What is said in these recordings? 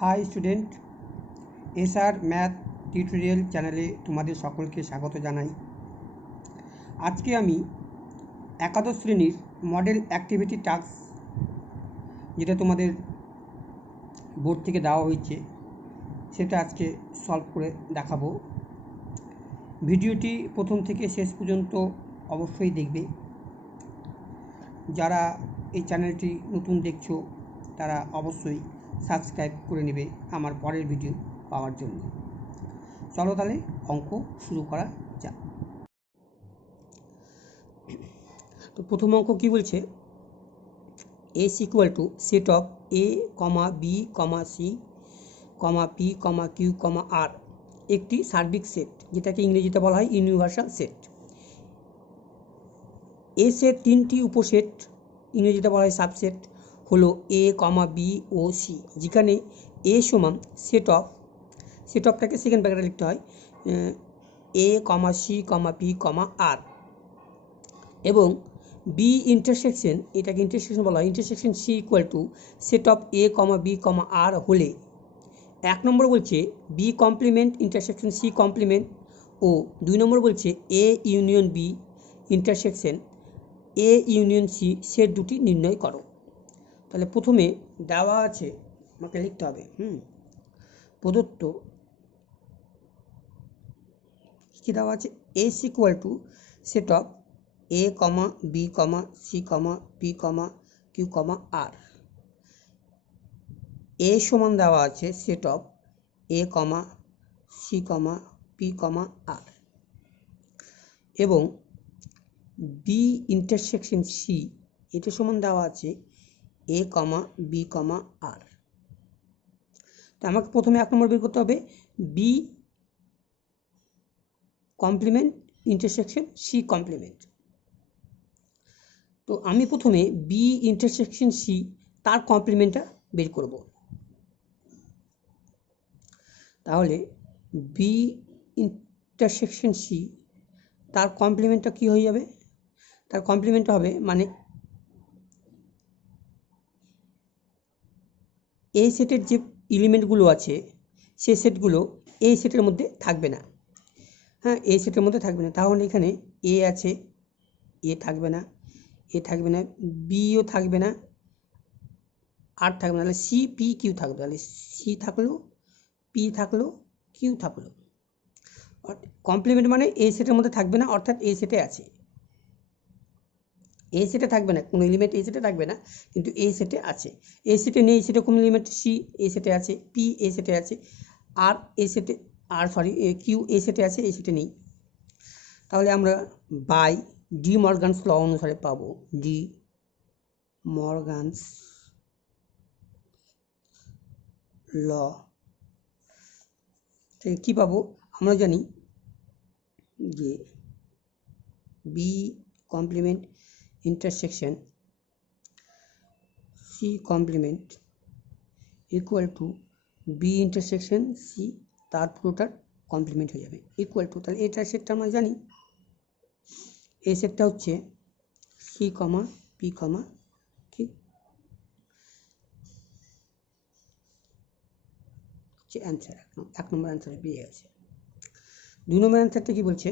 High student, SR math tutorial চ্যানেলে তোমাদের সকলকে স্বাগত জানাই। আজকে আমি একাদশ শ্রেণীর মডেল অ্যাক্টিভিটি টাস্ক, যেটা তোমাদের বোর্ড থেকে দেওয়া হয়েছে, সেটা আজকে সলভ করে দেখাবো। ভিডিওটি প্রথম থেকে শেষ পর্যন্ত অবশ্যই দেখবে। যারা এই চ্যানেলটি নতুন দেখছো তারা অবশ্যই সাবস্ক্রাইব করে নেবে আমার পরের ভিডিও পাওয়ার জন্য। চলো তাহলে অঙ্ক শুরু করা যাক। তো প্রথম অঙ্ক কি বলছে, S equal to set of A comma B comma C comma P comma Q comma R একটি সার্বিক সেট, যেটাকে ইংরেজিতে বলা হয় ইউনিভার্সাল সেট। এস এর তিনটি উপসেট, ইংরেজিতে বলা হয় সাবসেট, হলো এ কমা বি ও সি, যেখানে এ সমান সেট অফটাকে সেকেন্ড ব্র্যাকেটে লিখতে হয় এ comma C comma P comma R, এবং বি ইন্টারসেকশন, এটাকে ইন্টারসেকশন বলা হয়, intersection C equal to set of A comma B comma R হলে এক নম্বর বলছে B complement intersection C complement, ও দুই নম্বর বলছে A union B intersection A union C set দুটি নির্ণয় করো। তাহলে প্রথমে দেওয়া আছে, আমাকে লিখতে হবে প্রদত্ত কি দেওয়া আছে, S equal to set of A comma B comma C comma P comma Q comma R. A সমান দেওয়া আছে set of A comma C comma P comma R, এবং বি ইন্টারসেকশন সি, এটা সমান দেওয়া আছে এ কমা বি কমা আর। তো আমাকে প্রথমে এক নম্বর বের করতে হবে B complement intersection C complement. তো আমি প্রথমে বি ইন্টারসেকশন সি তার কমপ্লিমেন্টটা বের করব। তাহলে বি ইন্টারসেকশন সি তার কমপ্লিমেন্টটা কী হয়ে যাবে, তার কমপ্লিমেন্টটা হবে মানে এই সেটের যে এলিমেন্টগুলো আছে সেই সেটগুলো এই সেটের মধ্যে থাকবে না। এই সেটের মধ্যে থাকবে না, তাহলে এখানে এ আছে, এ থাকবে না, এ থাকবে না, বিও থাকবে না, আর থাকবে না, তাহলে সি পি কিউ থাকবে। তাহলে সি থাকলো, পি থাকলো, কিউ থাকলো। কমপ্লিমেন্ট মানে এই সেটের মধ্যে থাকবে না, অর্থাৎ এই সেটে আছে। এই সেটে থাকবে না, কোনো এলিমেন্ট এই সেটে থাকবে না, কিন্তু এই সেটে আছে। এই সেটে নেই, সেটে কোনো এলিমেন্ট, সি এই সেটে আছে, পি এই সেটে আছে, আর এই সেটে কিউ এই সেটে আছে, এই সেটে নেই। তাহলে আমরা বাই ডি মর্গানস ল অনুসারে পাবো, ডি মর্গানস ল থেকে কী পাবো, আমরা জানি যে B complement intersection C complement equal to B intersection C তার পুরোটার কমপ্লিমেন্ট হয়ে যাবে ইকুয়াল টু, তাহলে এটার সেটটা আমরা জানি, এই সেটটা হচ্ছে C comma P comma Q, হচ্ছে অ্যান্সার। এক নম্বর অ্যান্সারে পেয়ে গেছে। দুই নম্বর অ্যান্সারটা কী বলছে,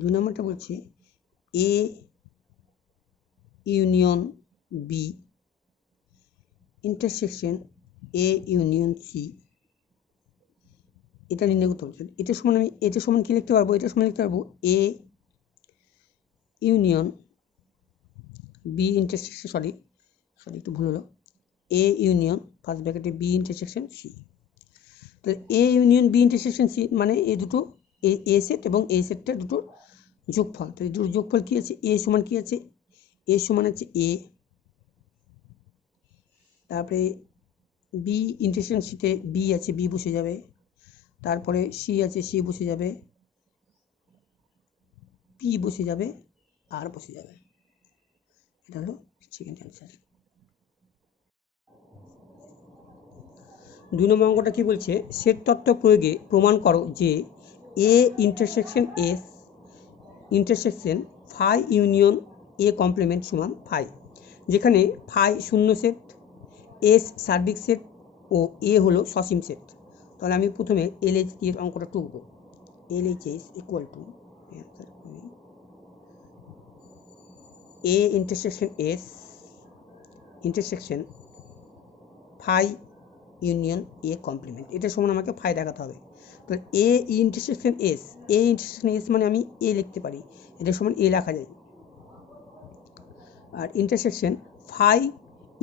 দুই নম্বরটা বলছে A union B intersection A union C, এটা নির্ণয় করতে হবে। এটা সমান আমি এটা সমান কী লিখতে পারবো, এটা সমান লিখতে পারবো A union B intersection sorry একটু ভুল হলো, এ ইউনিয়ন ফার্স্ট ব্র্যাকেটে বি ইন্টারসেকশন সি। তাহলে A union B intersection C মানে এই দুটো এ সেট এবং এ সেটটা দুটো যোগফল। তাহলে দুটো যোগফল কী আছে, এ সমান কী আছে, এ সমান আছে এ, তারপরে বি ইন্টারসেকশন সিতে বি আছে, বি বসে যাবে, তারপরে সি আছে, সি বসে যাবে, পি বসে যাবে, আর বসে যাবে। এটা হলো সেকেন্ড অ্যান্সার। দুই নম্বর অঙ্কটা কী বলছে, সেট তত্ত্ব প্রয়োগে প্রমাণ করো যে A intersection S intersection phi union A complement সমান ফাই, যেখানে ফাই শূন্য সেট, এস সার্বিক সেট ও এ হলো সসীম সেট। তাহলে আমি প্রথমে LH দিয়ে অঙ্কটা টুকবো। LHS equal to A intersection S intersection phi union A complement, এটা সমান আমাকে ফাই দেখাতে হবে। তো এ ইন্টারসেকশন এস মানে আমি এ লিখতে পারি, এটা সমান এ লেখা যায়। আর intersection phi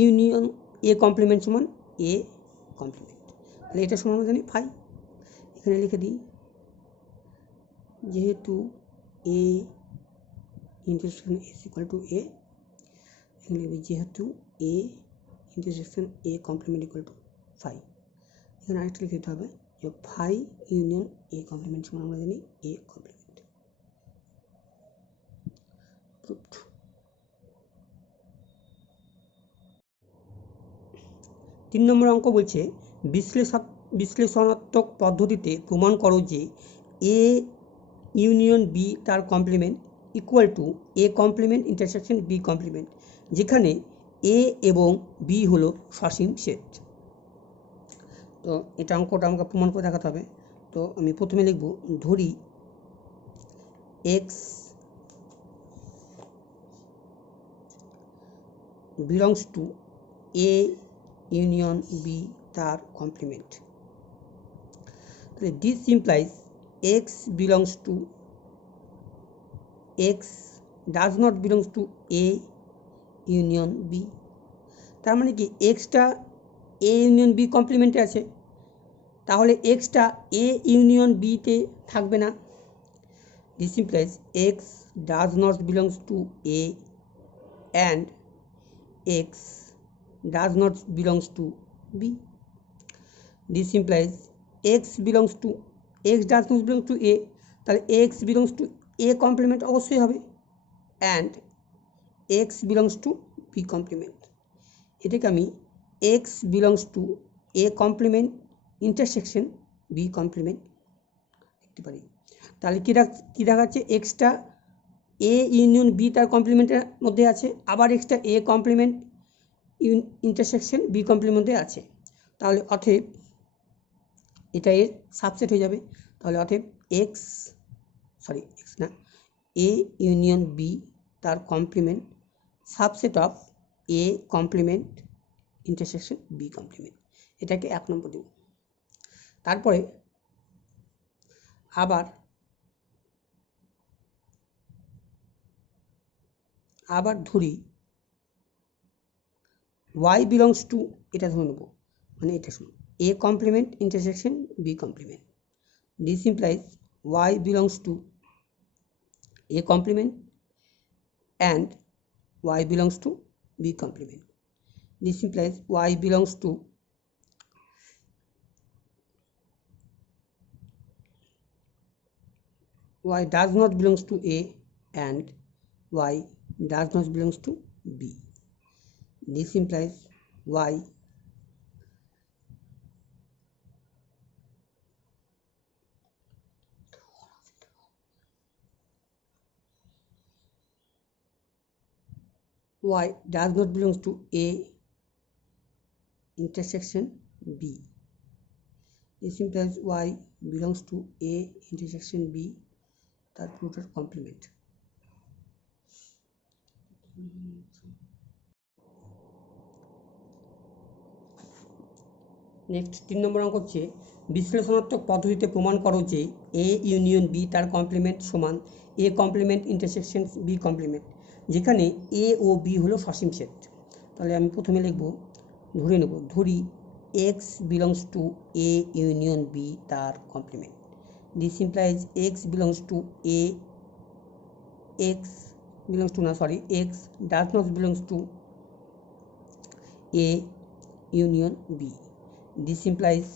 union A complement সমান এ কমপ্লিমেন্ট, তাহলে এটা সমান আমরা জানি ফাই। এখানে লিখে দিই, যেহেতু A intersection S equal to A, এখানে লিখবি যেহেতু A intersection A complement equal to phi. এখানে আরেকটা লিখে দিতে হবে যে ফাই ইউনিয়ন এ কমপ্লিমেন্ট সমান আমরা জানি এ কমপ্লিমেন্ট। প্রুফড। 3 নম্বর অঙ্ক বলছে বিশ্লেষণাত্মক পদ্ধতিতে প্রমাণ করো যে এ ইউনিয়ন বি তার complement equal to A complement intersection B complement, যেখানে এ এবং বি হলো সসীম সেট। তো এটা অঙ্কটা আমাকে প্রমাণ করে দেখাতে হবে। তো আমি প্রথমে লিখব, ধরি x belongs to A union B তার কমপ্লিমেন্ট। তাহলে this implies x belongs to x does not belongs to A union B. তার মানে কি এক্সটা এ ইউনিয়ন বি কমপ্লিমেন্টে আছে, তাহলে এক্সটা এ ইউনিয়ন বিতে থাকবে না। This implies x does not belongs to A and x does not belongs to B. This implies x belongs to x does not belongs to A, তাহলে x belongs to A complement অবশ্যই হবে, and X belongs to B complement. এটাকে আমি X belongs to A complement intersection B complement লিখতে পারি। তাহলে কী দেখাচ্ছে, extra A union B তার কমপ্লিমেন্টের মধ্যে আছে, আবার এক্সটা এ কমপ্লিমেন্ট ইন্টারসেকশন বি কমপ্লিমেন্টে আছে। তাহলে অতএব এটা এর সাবসেট হয়ে যাবে। তাহলে অতএব এক্স না, এ ইউনিয়ন বি তার complement subset of A complement intersection B complement, এটাকে 1 নম্বর দেব। তারপরে আবার ধরি y বিলংস টু, এটা ধরে নেব, মানে এটা শুনুন, A complement intersection B complement. This implies y belongs to A complement and y belongs to B complement. This implies y belongs to y does not belongs to A and y does not belongs to B. This implies y does not belongs to A intersection B. This implies y belongs to A intersection B, তার পুরোটার complement. Next 3 নম্বর অঙ্ক হচ্ছে বিশ্লেষণাত্মক পদ্ধতিতে প্রমাণ করো যে A union B তার কমপ্লিমেন্ট সমান A complement intersection B complement, যেখানে এ ও বি হলো সসীম সেট। তাহলে আমি প্রথমে লিখব, ধরি x belongs to A union B তার complement. This implies x belongs to A x does not belongs to A union B. This implies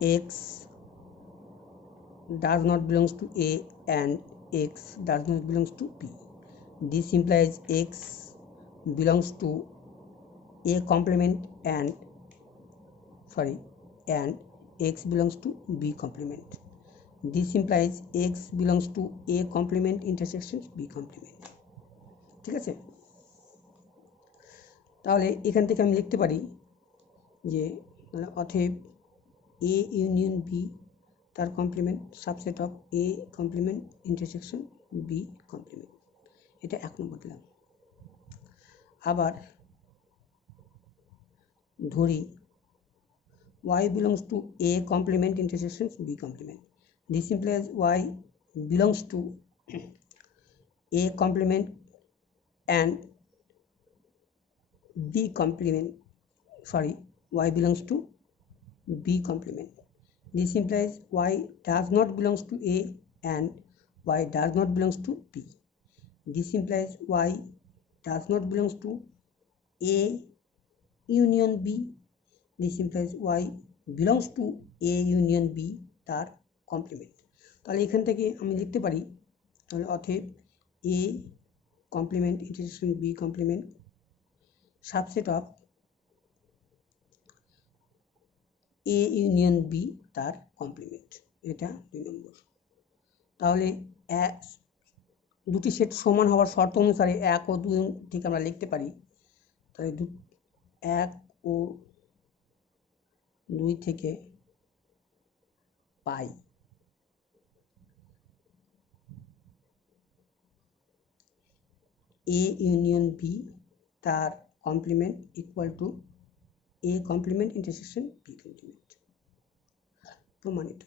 X does not belongs to A and X does not belongs to B. This implies X belongs to A complement and X belongs to B complement. This implies X belongs to A complement intersection B complement. ঠিক আছে, তাহলে এখান থেকে আমি লিখতে পারি যে অতএব এ ইউনিয়ন বি তার complement subset of A complement intersection B complement. এটা 1 নম্বর দিলাম। আবার ধরি y belongs to a complement intersection b complement. This implies y belongs to a complement and b complement, y belongs to b complement. This implies y does not belongs to a and y does not belongs to b. This implies y does not belongs to a union b. This implies y belongs to a union b তার complement. তাহলে এখান থেকে আমি লিখতে পারি, তাহলে অতএব a complement intersection b complement subset of a union b তার কমপ্লিমেন্ট। এটা 2 নম্বর। তাহলে দুটি সেট সমান হওয়ার শর্ত অনুসারে 1 ও 2 থেকে আমরা লিখতে পারি। তাহলে 1 ও 2 থেকে পাই এ ইউনিয়ন বি তার complement equal to A complement intersection B complement. প্রমাণিত।